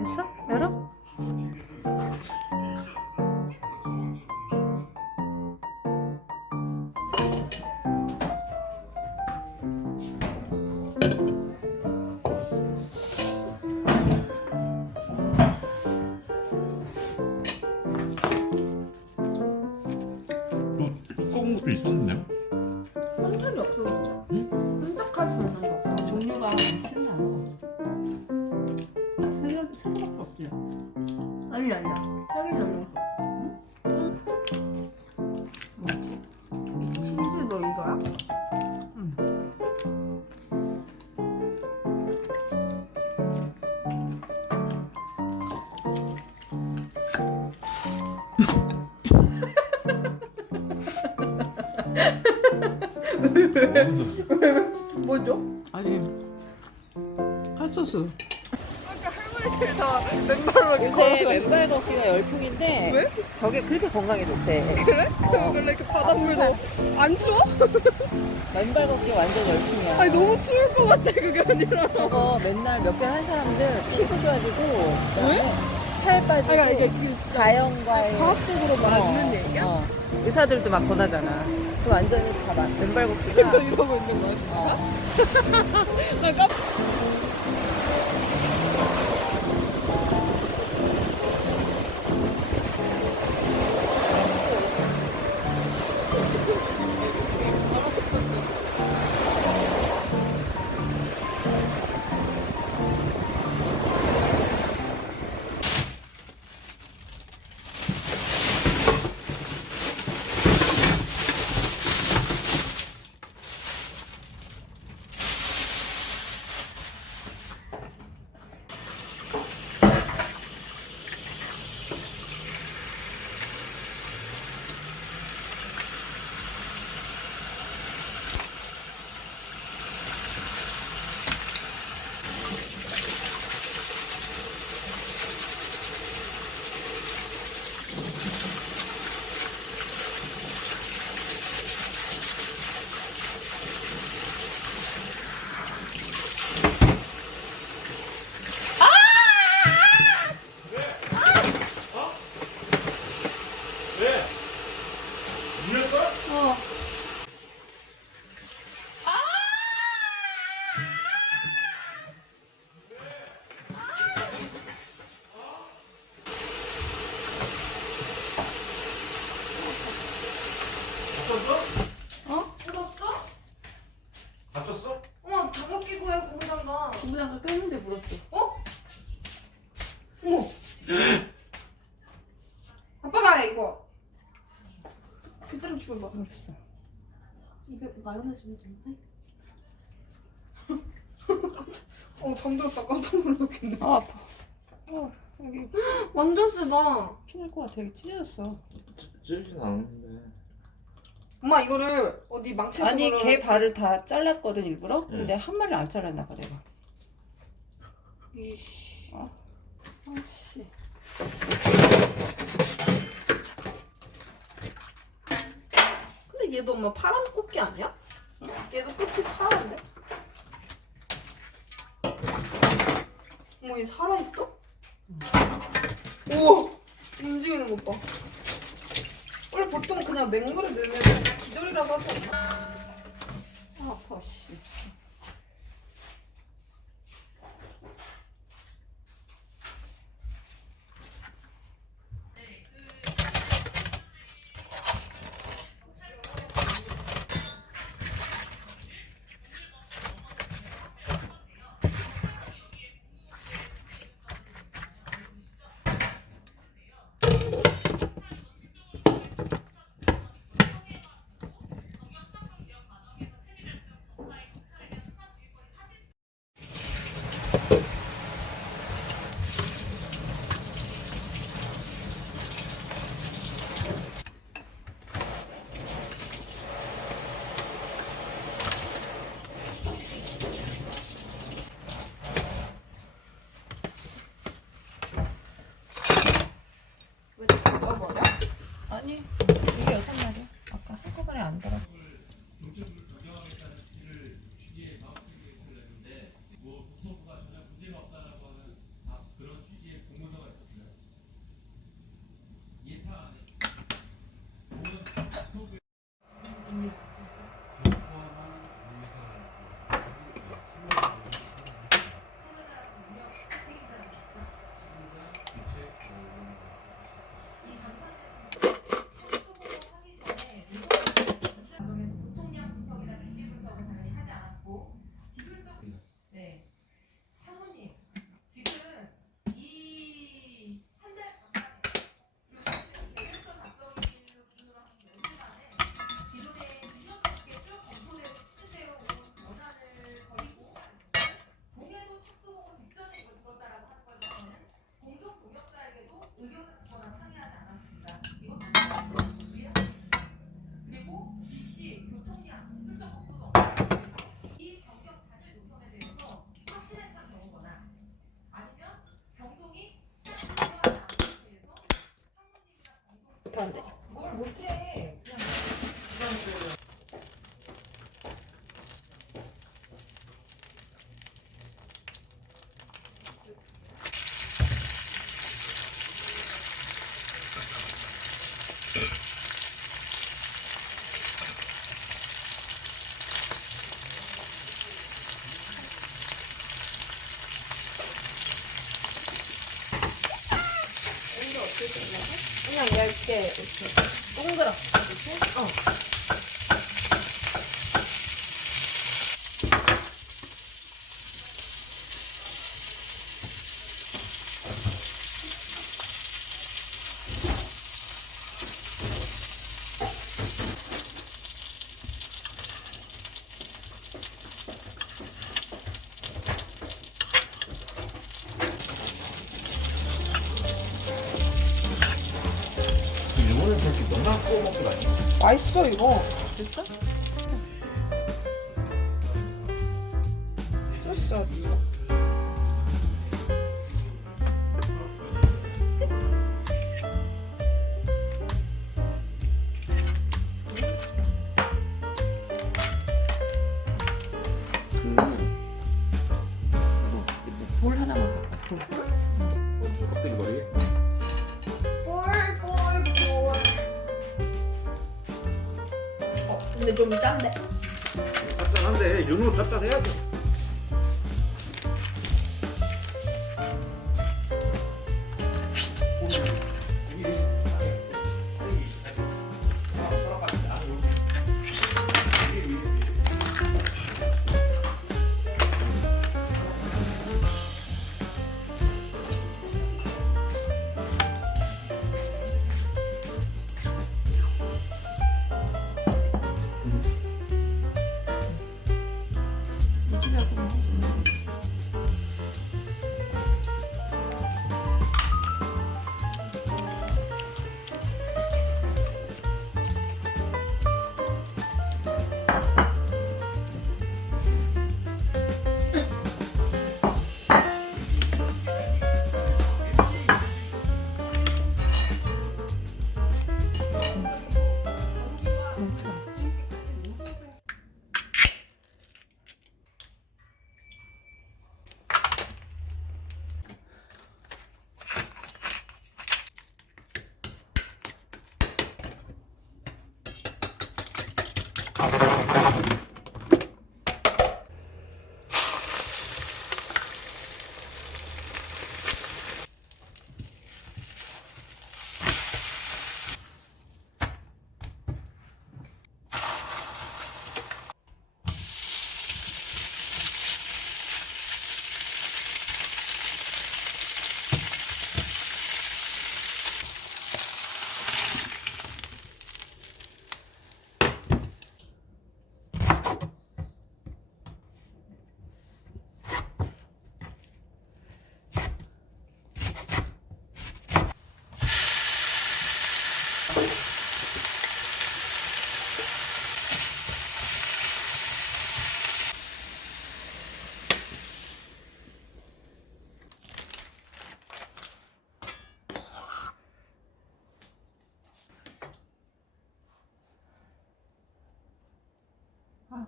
됐어? 열어? 아니 아니야. 하긴 없는 거. 치즈 너 이거야? 뭐죠? 아니, 핫소스. 다 맨발로 요새 맨발 걷기가 열풍인데 왜? 저게 그렇게 건강에 좋대. 그래? 어. 그럼 원래 이렇게 바닷물도 안 추워? 맨발 걷기 완전 열풍이야. 아니 너무 추울 것 같아 그게 아니라. 저거 맨날 몇 개 한 사람들 피부 좋아지고 그다음에 살 빠지고 아니 이게 진짜 자연과의 과학적으로 맞는 얘기야? 어. 의사들도 막 권하잖아. 그 완전히 다 맞- 맨발 걷기가 그래서 이러고 있는 거야 진짜? 어. 나 깜. 고무장갑. 공부장갑 꼈는데 물었어. 어? 어머. 아빠가 해 이거. 그대로 주워봐. 알았어. 입에 마요네즈 좀 해. 어 잠들었다 깜짝 놀랐겠네. 아 아파. 어 여기 완전 세다. 피날 것 같아. 여기 찢어졌어. 찔진 않았는데. 엄마 이거를 어디 망치 아니 걔 발을 다 잘랐거든 일부러. 응. 근데 한 마리를 안 잘랐나 봐 내가. 어, 아씨. 근데 얘도 엄마 파란 꽃게 아니야? 응? 얘도 끝이 파란데? 어머 얘 살아있어? 우와 움직이는 것 봐. 원래 보통 그냥 맹물을 넣으면 기절이라고 하지 않나? 아, 아파 씨. 그냥 얇게 이렇게 동그랗게 이렇게 어. 하나 구워 먹기 맛있어. 맛있어 이거. 됐어? 소스 어딨어? 볼 하나만 갖고 와, 볼. 껍데기 머리. 근데 좀 짠데. 답답한데 윤으로 답답해야죠.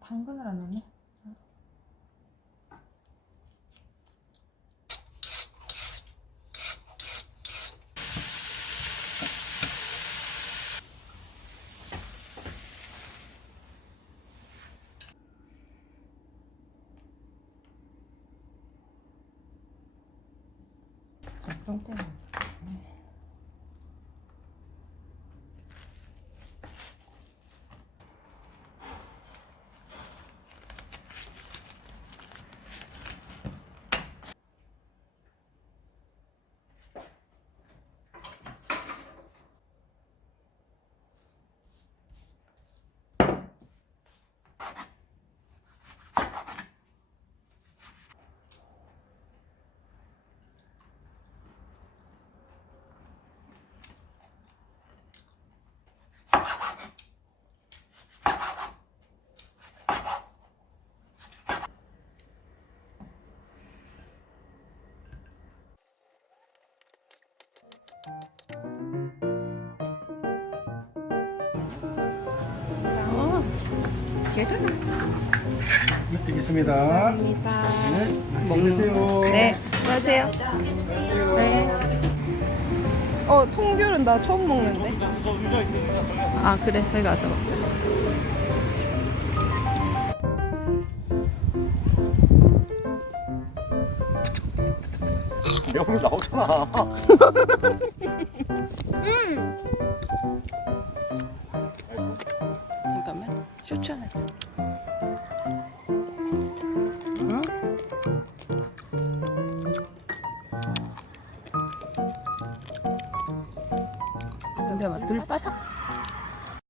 당근을 안 넣네. 똥땡이. 드리겠습니다. 감사합니다. 네, 먹으세요. 네, 안녕하세요. 네. 어, 통귤은 나 처음 먹는데. 아, 그래. 저기 가서 먹자. 여기 나오잖아. 잠깐만. 쇼츠 하나.